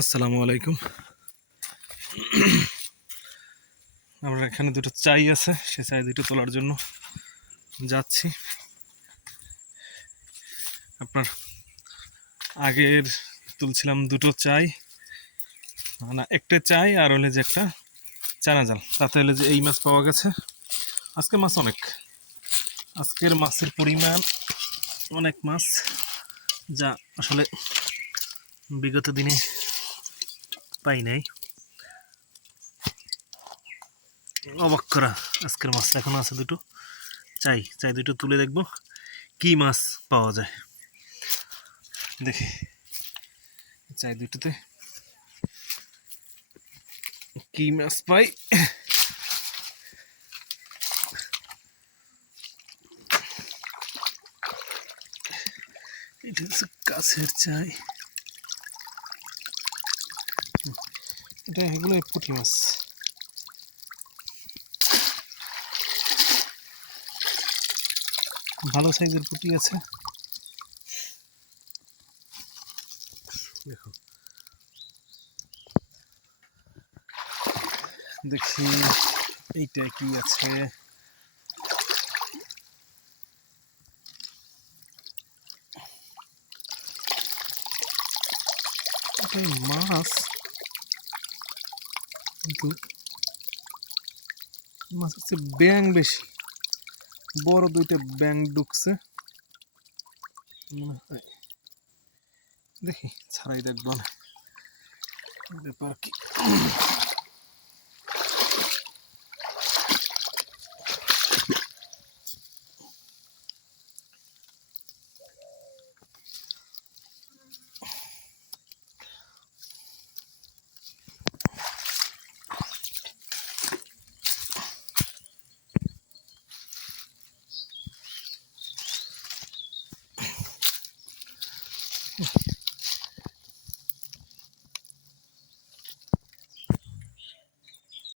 আসসালামু আলাইকুম। আমরা এখানে দুটো চাই আছে, সে চাই দুটো তোলার জন্য যাচ্ছি। আপনার আগের তুলছিলাম দুটো চাই, না একটা চাই আর হলে যে একটা চানা জাল, তাতে হলে যে এই মাছ পাওয়া গেছে। আজকে মাছ অনেক, আজকের মাছের পরিমাণ অনেক মাছ, যা আসলে বিগত দিনে পাই নাই। অবাক করা আজকের মাছ। এখন আছে দুটো চাই, চাই দুটো তুলে দেখব কি মাছ পাওয়া যায়। দেখি চাই দুটোতে কি মাছ পাই। এটা হচ্ছে কাছের চাই, এটা এগুলো পুঁটি মাছ। ভালো সাইজের পুঁটি আছে, দেখো। দেখি এইটা কি আছে। এটা মাছ, কিন্তু মাছ হচ্ছে ব্যাং বেশি, বড় দুইটা ব্যাং ঢুকছে মনে হয়। দেখি ছাড়াই দেখব না ব্যাপার কি।